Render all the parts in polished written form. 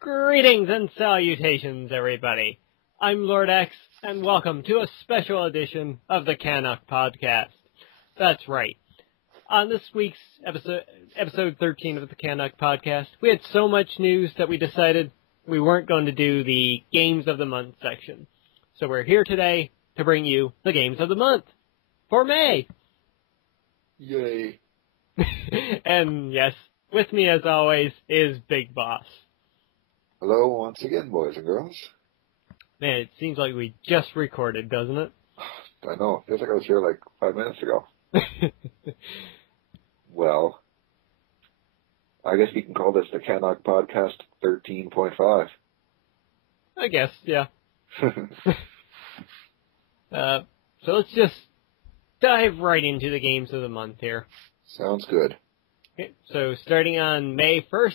Greetings and salutations, everybody. I'm Lord X, and welcome to a special edition of the CanUK podcast. That's right. On this week's episode 13 of the CanUK podcast, we had so much news that we decided we weren't going to do the Games of the Month section. So we're here today to bring you the Games of the Month for May. Yay. And yes, with me as always is Big Boss. Hello once again, boys and girls. Man, it seems like we just recorded, doesn't it? I know. Feels like I was here like 5 minutes ago. Well, I guess we can call this the CanUK podcast 13.5. I guess, yeah. So let's just dive right into the Games of the Month here. Sounds good. Okay, so starting on May 1st,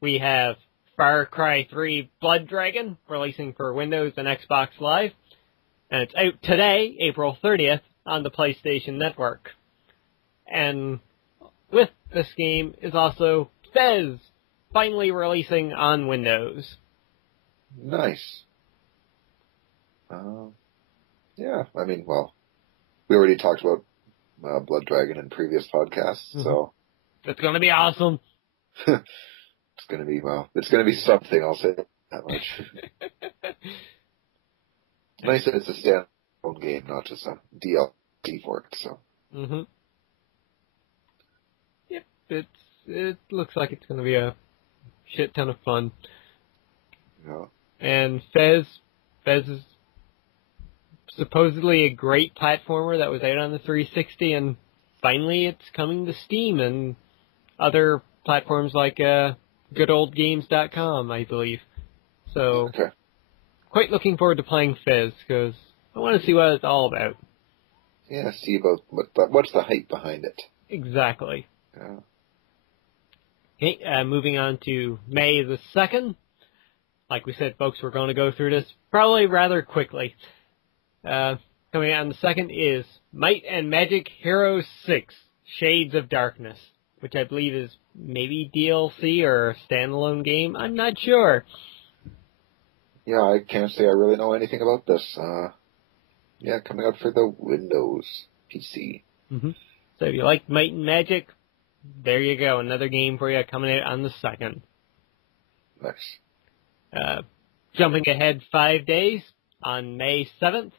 we have Far Cry 3 Blood Dragon, releasing for Windows and Xbox Live. And it's out today, April 30th, on the PlayStation Network. And with this game is also Fez, finally releasing on Windows. Nice. Yeah, I mean, well, we already talked about Blood Dragon in previous podcasts, so... It's gonna be awesome. It's gonna be something, I'll say that much. Nice that it's a standalone game, not just a DLC for it, so. Yep, it looks like it's gonna be a shit ton of fun. Yeah. And Fez is supposedly a great platformer that was out on the 360, and finally it's coming to Steam and other platforms like goodoldgames.com, I believe. So, okay. Quite looking forward to playing Fez, because I want to see what it's all about. Yeah, see about what's the hype behind it. Exactly. Yeah. Okay, moving on to May the 2nd. Like we said, folks, we're going to go through this probably rather quickly. Coming out on the 2nd is Might and Magic Heroes 6, Shades of Darkness, which I believe is maybe DLC or a standalone game. I'm not sure. Yeah, I can't say I really know anything about this. Yeah, coming out for the Windows PC. So if you like Might and Magic, there you go. Another game for you coming out on the 2nd. Nice. Jumping ahead 5 days, on May 7th,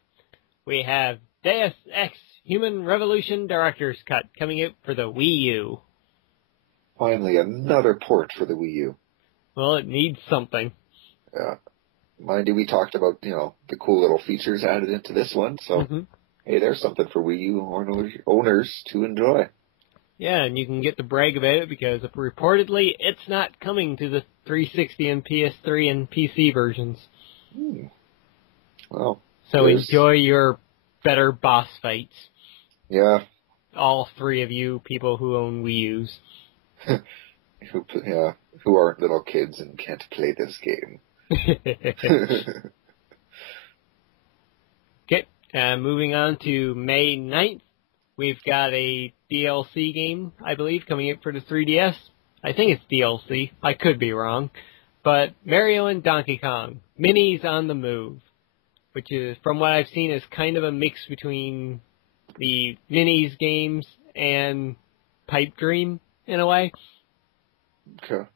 we have Deus Ex Human Revolution Director's Cut coming out for the Wii U. Finally, another port for the Wii U. Well, it needs something. Yeah. Mind you, we talked about, the cool little features added into this one, so hey, there's something for Wii U owners to enjoy. Yeah, and you can get to brag about it because reportedly it's not coming to the 360 and PS3 and PC versions. Well, so enjoy your better boss fights. Yeah. All three of you people who own Wii U's. Who aren't little kids and can't play this game. Okay, moving on to May 9th, we've got a DLC game, I believe, coming out for the 3DS. I think it's DLC. I could be wrong. But Mario and Donkey Kong, Minis on the Move, which is, from what I've seen, is kind of a mix between the Minis games and Pipe Dream, in a way. Okay.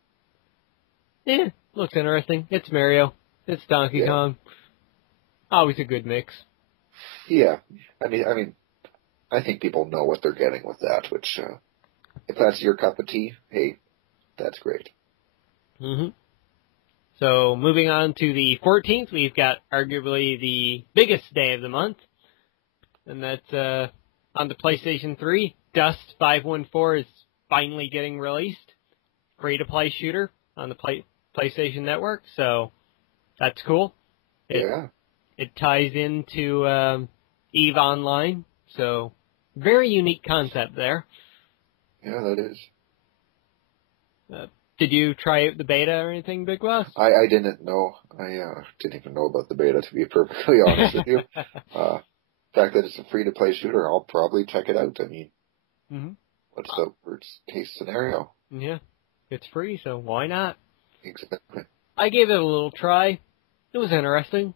Yeah, looks interesting. It's Mario. It's Donkey Kong. Always a good mix. Yeah. I mean, I think people know what they're getting with that, which, if that's your cup of tea, hey, that's great. So, moving on to the 14th, we've got arguably the biggest day of the month, and that's, on the PlayStation 3, Dust 514 is finally getting released. Free-to-play shooter on the PlayStation Network, so that's cool. It ties into EVE Online, so very unique concept there. Yeah, that is. Did you try out the beta or anything, Big Boss? I didn't know. I didn't even know about the beta, to be perfectly honest with you. The fact that it's a free-to-play shooter, I'll probably check it out. I mean, what's the worst case scenario? Yeah, it's free, so why not? Exactly. I gave it a little try. It was interesting.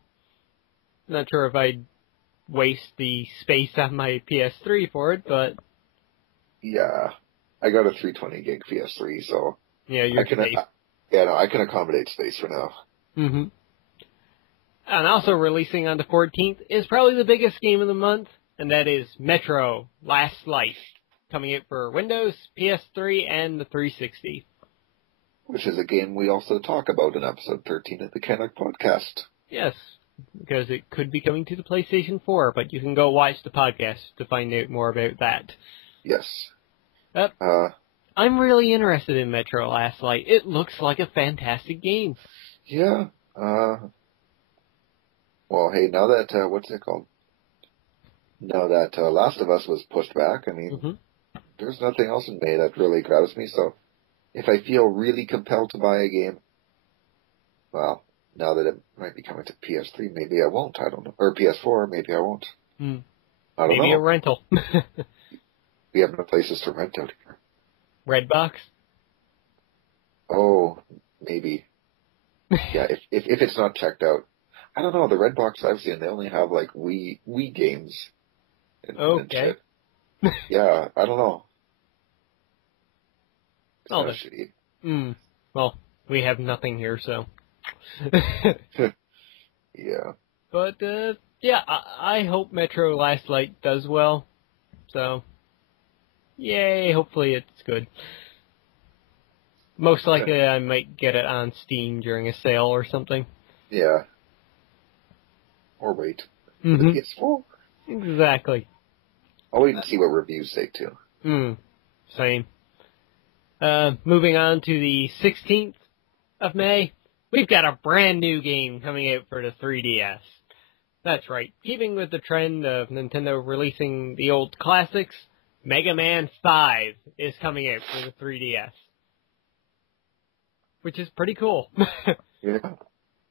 Not sure if I'd waste the space on my PS3 for it, but... Yeah. I got a 320 gig PS3, so... Yeah, you're safe. I can accommodate space for now. Mm-hmm. And also releasing on the 14th is probably the biggest game of the month, and that is Metro Last Light, coming out for Windows, PS3, and the 360. Which is a game we also talk about in episode 13 of the CanUK podcast. Yes, because it could be coming to the PlayStation 4, but you can go watch the podcast to find out more about that. Yes. I'm really interested in Metro Last Light. It looks like a fantastic game. Yeah. Well, hey, now that, what's it called? Now that Last of Us was pushed back, I mean, there's nothing else in May that really grabs me, so if I feel really compelled to buy a game, well, now that it might be coming to PS3, maybe I won't, I don't know. Or PS4, maybe I won't. I don't know. Maybe a rental. We have no places to rent out here. Redbox? Oh, maybe. Yeah, if it's not checked out. I don't know, the Redbox I've seen, they only have, like, Wii games. And shit. Yeah, I don't know. It's kind of shitty. Well, we have nothing here, so. Yeah. But, yeah, I hope Metro Last Light does well. So, yay, hopefully it's good. Most likely I might get it on Steam during a sale or something. Yeah. Or wait. The PS4? Exactly. I'll wait and see what reviews say, too. Same. Moving on to the 16th of May, we've got a brand new game coming out for the 3DS. That's right. Keeping with the trend of Nintendo releasing the old classics, Mega Man 5 is coming out for the 3DS. Which is pretty cool. Yeah.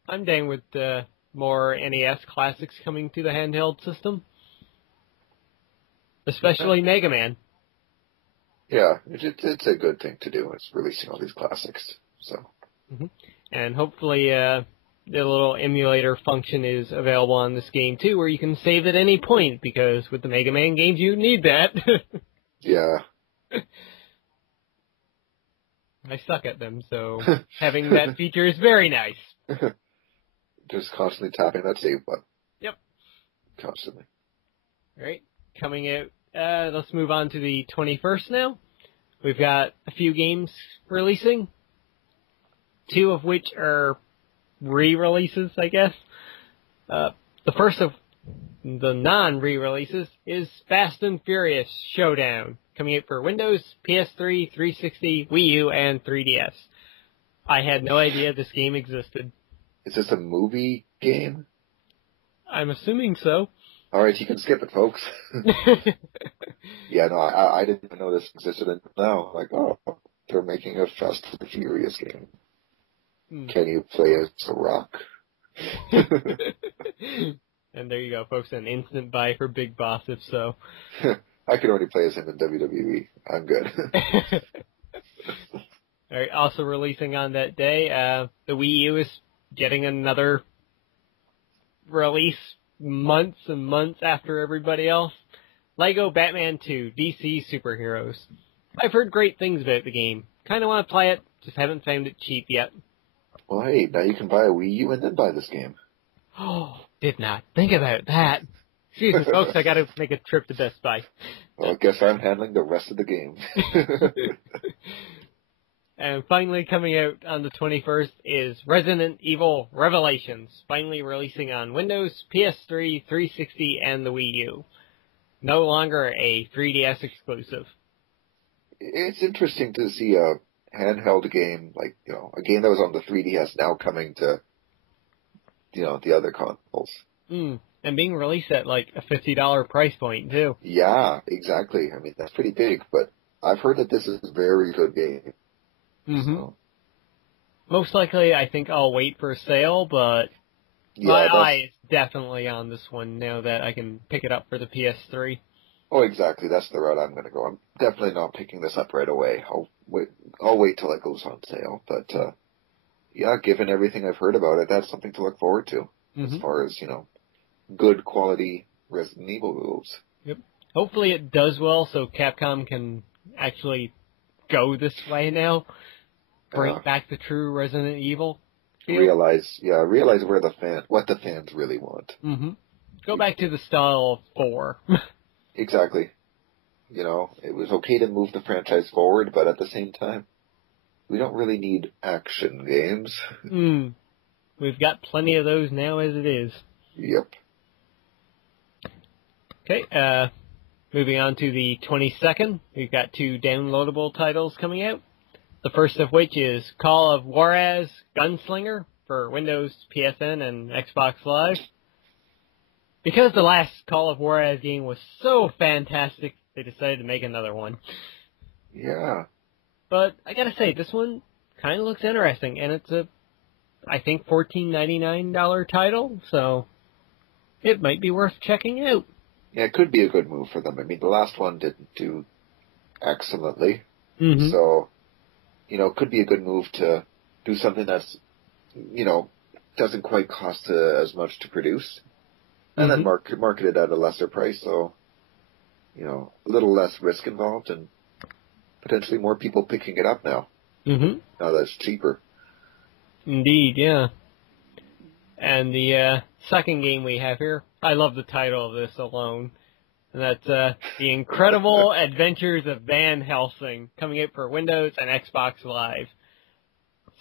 I'm down with more NES classics coming to the handheld system. Especially Mega Man. Yeah, it's a good thing to do. It's releasing all these classics, so. And hopefully the little emulator function is available on this game too, where you can save at any point, because with the Mega Man games you need that. Yeah. I suck at them, so having that feature is very nice. Just constantly tapping that save button. Yep. Constantly. Alright, coming out. Let's move on to the 21st now. We've got a few games releasing. 2 of which are re-releases, I guess. The first of the non-re-releases is Fast and Furious Showdown, coming out for Windows, PS3, 360, Wii U, and 3DS. I had no idea this game existed. Is this a movie game? I'm assuming so. Alright, you can skip it, folks. Yeah, no, I didn't even know this existed until now. Like, oh, they're making a Fast and Furious game. Can you play as The Rock? And there you go, folks, an instant buy for Big Boss, if so. I can already play as him in WWE. I'm good. Alright, also releasing on that day, the Wii U is getting another release months and months after everybody else. Lego Batman 2 DC Superheroes. I've heard great things about the game. Kinda want to play it, just haven't found it cheap yet. Well, hey, now you can buy a Wii U and then buy this game. Oh, did not think about that. Jesus, folks, I gotta make a trip to Best Buy. Well, I guess I'm handling the rest of the game. And finally coming out on the 21st is Resident Evil Revelations, finally releasing on Windows, PS3, 360, and the Wii U. No longer a 3DS exclusive. It's interesting to see a handheld game, like, a game that was on the 3DS now coming to, the other consoles. And being released at, like, a $50 price point, too. Yeah, exactly. I mean, that's pretty big, but I've heard that this is a very good game. So. Most likely, I think I'll wait for a sale, but my eye is definitely on this one now that I can pick it up for the PS3. Oh, exactly. That's the route I'm going to go. I'm definitely not picking this up right away. I'll wait till it goes on sale. But, yeah, given everything I've heard about it, that's something to look forward to as far as, good quality Resident Evil moves. Yep. Hopefully it does well so Capcom can actually go this way now. Bring back the true Resident Evil feel. Realize what the fans really want. Go back to the style of 4. Exactly. It was okay to move the franchise forward, but at the same time, we don't really need action games. We've got plenty of those now as it is. Yep. Okay, moving on to the 22nd, we've got 2 downloadable titles coming out. The first of which is Call of Juarez Gunslinger for Windows, PSN, and Xbox Live. Because the last Call of Juarez game was so fantastic, they decided to make another one. Yeah. But I gotta say, this one kind of looks interesting, and it's I think, $14.99 title, so it might be worth checking out. Yeah, it could be a good move for them. I mean, the last one didn't do excellently, so, it could be a good move to do something that's, doesn't quite cost as much to produce, and then market it at a lesser price, so, a little less risk involved, and potentially more people picking it up now. Now that it's cheaper. Indeed, yeah. And the second game we have here, I love the title of this alone, and that's The Incredible Adventures of Van Helsing, coming out for Windows and Xbox Live.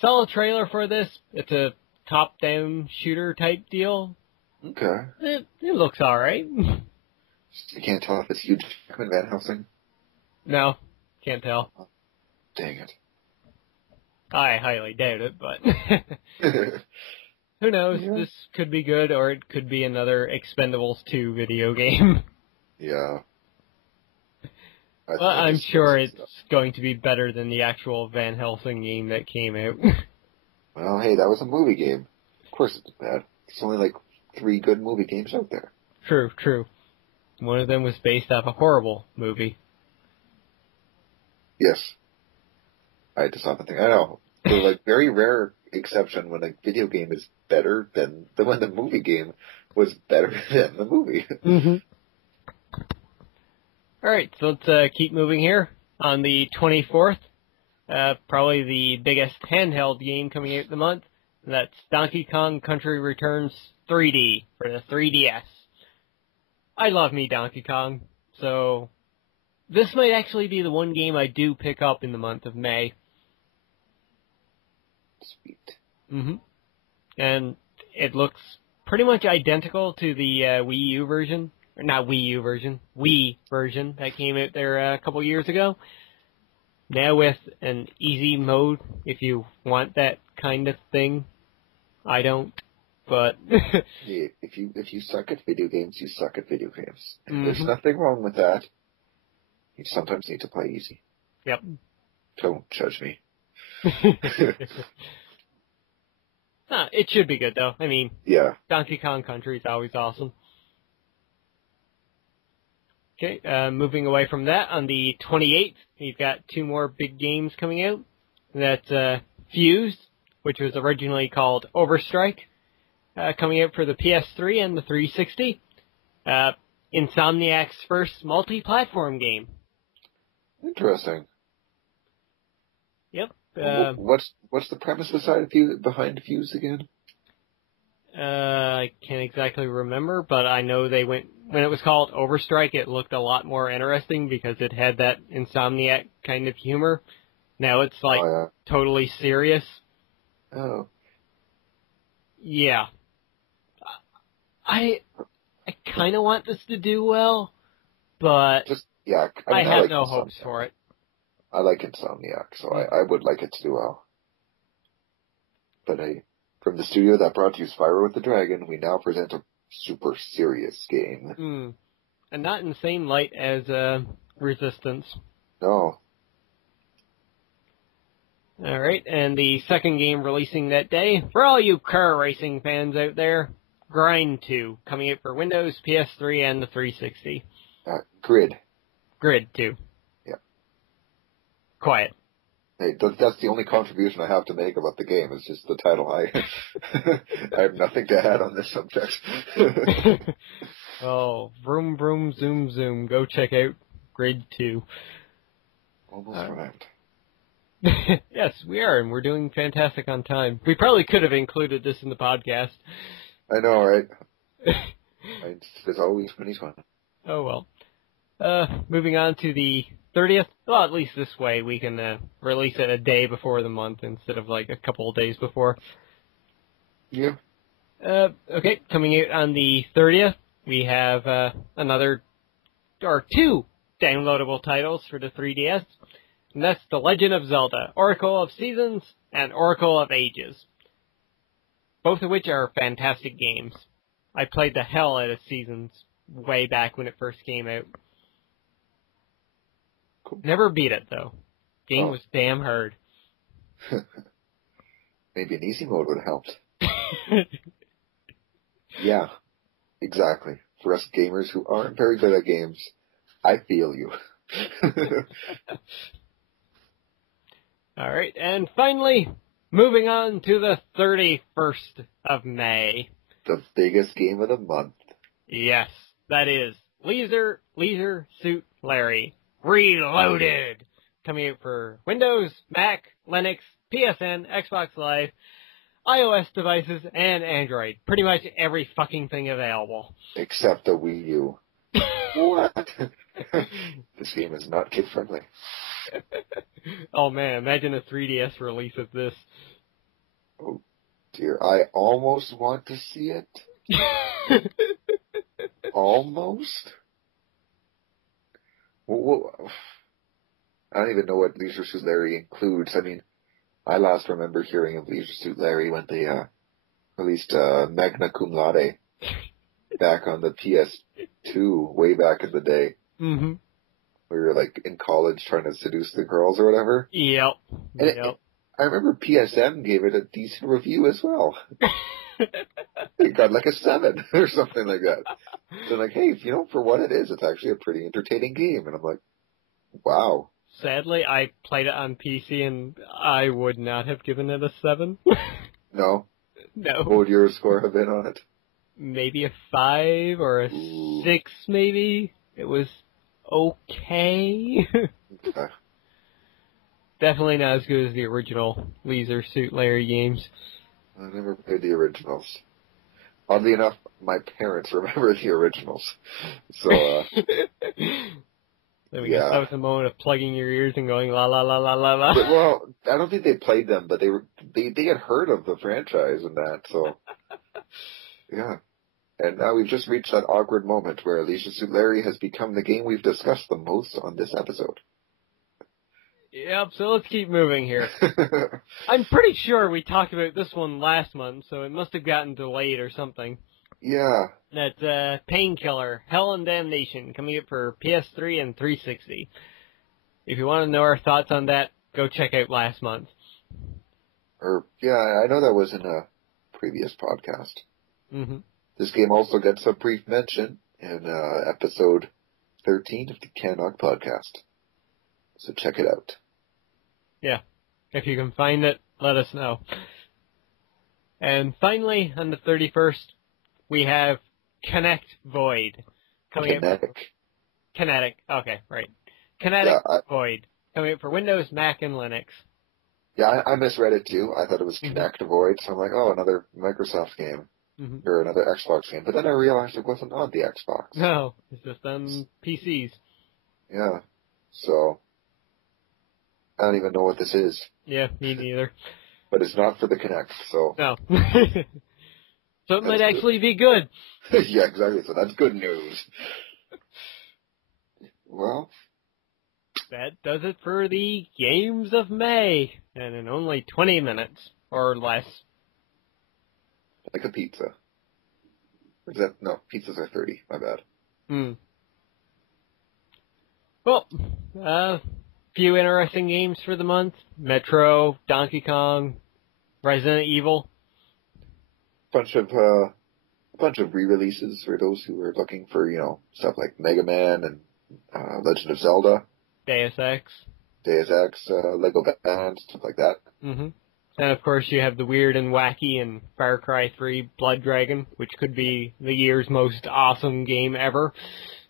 Saw a trailer for this. It's a top-down shooter type deal. Okay. It looks alright. You can't tell if it's Hugh Jackman Van Helsing? No, can't tell. Dang it. I highly doubt it, but who knows? Yeah. This could be good, or it could be another Expendables 2 video game. Yeah. Well, I'm sure it's going to be better than the actual Van Helsing game that came out. Well, hey, that was a movie game. Of course it's bad. There's only like 3 good movie games out there. True. One of them was based off a horrible movie. Yes. I had to stop and think. I know. There's like very rare exception when a video game is better than when the movie game was better than the movie. Alright, so let's keep moving here. On the 24th, probably the biggest handheld game coming out of the month, and that's Donkey Kong Country Returns 3D for the 3DS. I love me Donkey Kong, so this might actually be the one game I do pick up in the month of May. Sweet. And it looks pretty much identical to the Wii U version. Or not Wii U version. Wii version that came out there a couple years ago. Now with an easy mode, if you want that kind of thing. I don't, but... Yeah, if you suck at video games, you suck at video games. And there's nothing wrong with that. You sometimes need to play easy. Yep. Don't judge me. It should be good, though. I mean, yeah. Donkey Kong Country is always awesome. Okay, moving away from that, on the 28th, we've got 2 more big games coming out. That's Fused, which was originally called Overstrike, coming out for the PS3 and the 360. Insomniac's first multi-platform game. Interesting. Yep. What's the premise behind Fuse again? I can't exactly remember, but I know when it was called Overstrike, it looked a lot more interesting because it had that Insomniac kind of humor. Now it's totally serious. Oh. Yeah. I kind of want this to do well, but I have no hopes for it. I like Insomniac, so I would like it to do well. But from the studio that brought you Spyro with the Dragon, we now present a super serious game. And not in the same light as Resistance. No. Alright, and the second game releasing that day, for all you car racing fans out there, Grind 2, coming out for Windows, PS3, and the 360. Grid. Grid 2. Yeah. Quiet. Hey, that's the only contribution I have to make about the game. It's just the title. I have nothing to add on this subject. Oh, vroom, vroom, zoom, zoom. Go check out Grade 2. Almost rhymed. Yes, we are, and we're doing fantastic on time. We probably could have included this in the podcast. I know, right? There's always 2020. Oh, well. Moving on to the 30th. Well, at least this way we can release it a day before the month instead of like a couple of days before. Yeah. Okay, coming out on the 30th, we have two downloadable titles for the 3DS. And that's The Legend of Zelda, Oracle of Seasons, and Oracle of Ages. Both of which are fantastic games. I played the hell out of Seasons way back when it first came out. Cool. Never beat it, though. Game was damn hard. Maybe an easy mode would have helped. Yeah, exactly. For us gamers who aren't very good at games, I feel you. Alright, and finally, moving on to the 31st of May. The biggest game of the month. Yes, that is Leisure Suit Larry Reloaded. Coming out for Windows, Mac, Linux, PSN, Xbox Live, iOS devices, and Android. Pretty much every fucking thing available. Except the Wii U. What? This game is not kid-friendly. Oh man, imagine a 3DS release of this. Oh dear, I almost want to see it. Almost? Well, I don't even know what Leisure Suit Larry includes. I mean, I last remember hearing of Leisure Suit Larry when they released Magna Cum Laude back on the PS2 way back in the day. Mm-hmm. We were like in college trying to seduce the girls or whatever. Yep. I remember PSN gave it a decent review as well. It got like a 7 or something like that. So like, hey, for what it is, it's actually a pretty entertaining game. And I'm like, wow. Sadly, I played it on PC and I would not have given it a 7. No? No. What would your score have been on it? Maybe a 5 or a 6, maybe. It was okay. Okay. Definitely not as good as the original Leisure Suit Larry games. I never played the originals. Oddly enough, my parents remember the originals. So, There we yeah. go. That was a moment of plugging your ears and going la la la la la la. Well, I don't think they played them, but they had heard of the franchise and that, so yeah. And now we've just reached that awkward moment where Leisure Suit Larry has become the game we've discussed the most on this episode. Yep, so let's keep moving here. I'm pretty sure we talked about this one last month, so it must have gotten delayed or something. Yeah. That's Painkiller, Hell and Damnation, coming up for PS3 and 360. If you want to know our thoughts on that, go check out last month. Yeah, I know that was in a previous podcast. Mm-hmm. This game also gets a brief mention in episode 13 of the CanUK podcast. So check it out. Yeah. If you can find it, let us know. And finally, on the 31st, we have Connect Void. Kinetic. Okay, right. Kinetic Void. Coming out for Windows, Mac, and Linux. Yeah, I misread it too. I thought it was Connect Void, so I'm like, oh, another Microsoft game. Mm-hmm. Or another Xbox game. But then I realized it wasn't on the Xbox. No, it's just on PCs. Yeah. So, I don't even know what this is. Yeah, me neither. But it's not for the Kinect, so... No. So it might actually be good. Yeah, exactly. So that's good news. Well... That does it for the Games of May. And in only 20 minutes. Or less. Like a pizza. Or is that... No, pizzas are 30. My bad. Well, few interesting games for the month. Metro, Donkey Kong, Resident Evil. Bunch of re-releases for those who are looking for, stuff like Mega Man and Legend of Zelda. Deus Ex. Deus Ex, Lego Band, stuff like that. Mm-hmm. And of course you have the weird and wacky and Far Cry 3 Blood Dragon, which could be the year's most awesome game ever.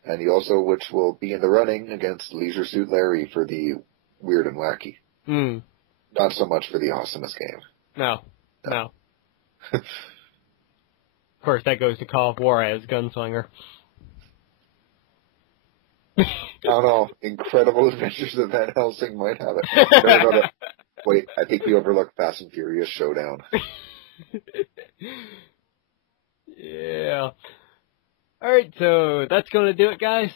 And he also, which will be in the running against Leisure Suit Larry for the weird and wacky. Not so much for the awesomest game. No. Of course, that goes to Call of War as Gunslinger. I don't know. Incredible Adventures of Van Helsing might have it. Wait, I think we overlooked Fast and Furious Showdown. Yeah. Alright, so that's going to do it, guys.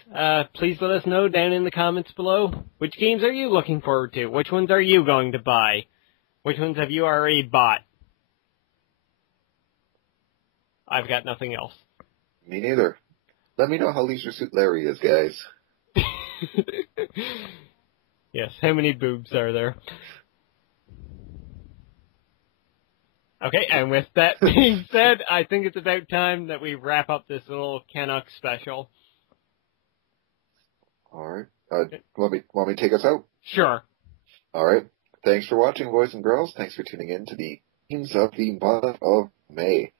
Please let us know down in the comments below. Which games are you looking forward to? Which ones are you going to buy? Which ones have you already bought? I've got nothing else. Me neither. Let me know how Leisure Suit Larry is, guys. Yes, how many boobs are there? Okay, and with that being said, I think it's about time that we wrap up this little CanUK special. Alright. Want me to take us out? Sure. Alright. Thanks for watching, boys and girls. Thanks for tuning in to the games of the month of May.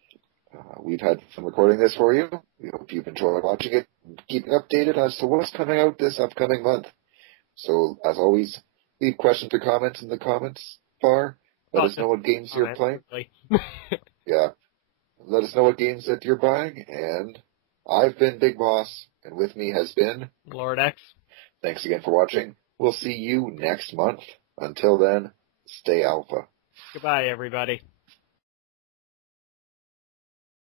We've had fun recording this for you. We hope you've enjoyed watching it and keeping updated as to what's coming out this upcoming month. So, as always, leave questions or comments in the comments bar. Let us know what games you're playing. Yeah. Let us know what games that you're buying. And I've been Big Boss, and with me has been Lord X. Thanks again for watching. We'll see you next month. Until then, stay alpha. Goodbye, everybody.